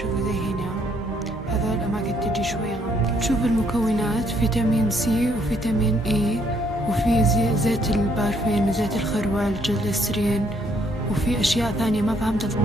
شوفوا زي هنا هذول أماكن تجي شوي غامقة. شوف المكونات: فيتامين سي وفيتامين اي، وفي زيت البارفين وزيت الخروع الجليسرين، وفي أشياء ثانية ما فهمت.